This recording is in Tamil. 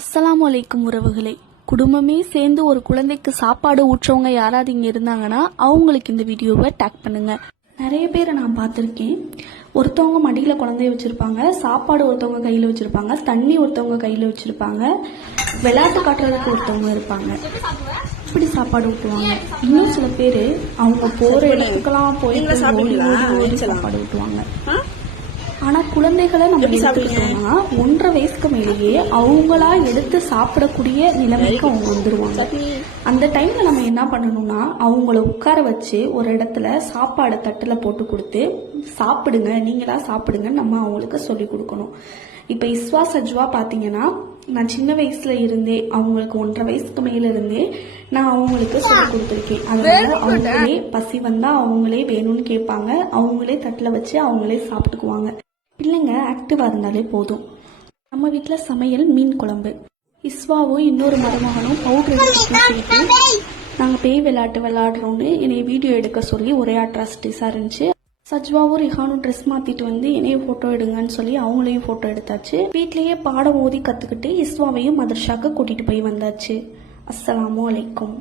அஸ்ஸலாமு அலைக்கும் உறவுகளே. குடும்பமே சேர்ந்து ஒரு குழந்தைக்கு சாப்பாடு ஊற்றவங்க யாராவது இங்கே இருந்தாங்கன்னா அவங்களுக்கு இந்த வீடியோவை டேக் பண்ணுங்க. நிறைய பேரை நான் பார்த்துருக்கேன். ஒருத்தவங்க மடியில் குழந்தைய வச்சுருப்பாங்க சாப்பாடு ஒருத்தவங்க கையில் வச்சுருப்பாங்க தண்ணி ஒருத்தவங்க கையில் வச்சுருப்பாங்க விளையாட்டு காட்டுறதுக்கு ஒருத்தவங்க இருப்பாங்க. இப்படி சாப்பாடு ஊட்டுவாங்க. இன்னும் சில பேர் அவங்க போகிற இடத்துக்கெல்லாம் போய் ஓடி ஓடி ஓடி சாப்பாடு ஊட்டுவாங்க. ஆனா குழந்தைகளை நம்ம எடுத்துக்கிட்டோம்னா ஒன்றரை வயசுக்கு மேலேயே அவங்களா எடுத்து சாப்பிடக்கூடிய நிலைமைக்கு அவங்க வந்துருவாங்க. அந்த டைம்ல நம்ம என்ன பண்ணணும்னா அவங்கள உட்கார வச்சு ஒரு இடத்துல சாப்பாடு தட்டுல போட்டு கொடுத்து சாப்பிடுங்க நீங்களா சாப்பிடுங்கன்னு நம்ம அவங்களுக்கு சொல்லி கொடுக்கணும். இப்ப இஸ்வா சஜ்வா பாத்தீங்கன்னா நான் சின்ன வயசுல இருந்தே அவங்களுக்கு ஒன்றரை வயசுக்கு மேல இருந்தே நான் அவங்களுக்கு சொல்லி கொடுத்துருக்கேன். அதனால அவங்களே பசி வந்தா அவங்களே வேணும்னு கேட்பாங்க. அவங்களே தட்டுல வச்சு அவங்களே சாப்பிட்டுக்குவாங்க. பிள்ளைங்க ஆக்டிவா இருந்தாலே போதும். நம்ம வீட்ல சமையல் மீன் குழம்பு. இஸ்வாவும் இன்னொரு மருமகனும் பவுடர் எடுத்து பூசிக்கிட்டு நாங்க பேய் விளையாட்டு விளையாடுறோம்னு என்னை வீடியோ எடுக்க சொல்லி ஒரே அட்ராசிட்டிஸா இருந்துச்சு. சஜ்வாவும் ரிஹானும் ட்ரெஸ் மாத்திட்டு வந்து என்னைய போட்டோ எடுங்கன்னு சொல்லி அவங்களையும் போட்டோ எடுத்தாச்சு. வீட்லயே பாடம் ஓதி கத்துக்கிட்டு இஸ்வாவையும் மதர்ஷாக்கு கூட்டிட்டு போய் வந்தாச்சு. அஸ்ஸலாமு அலைக்கும்.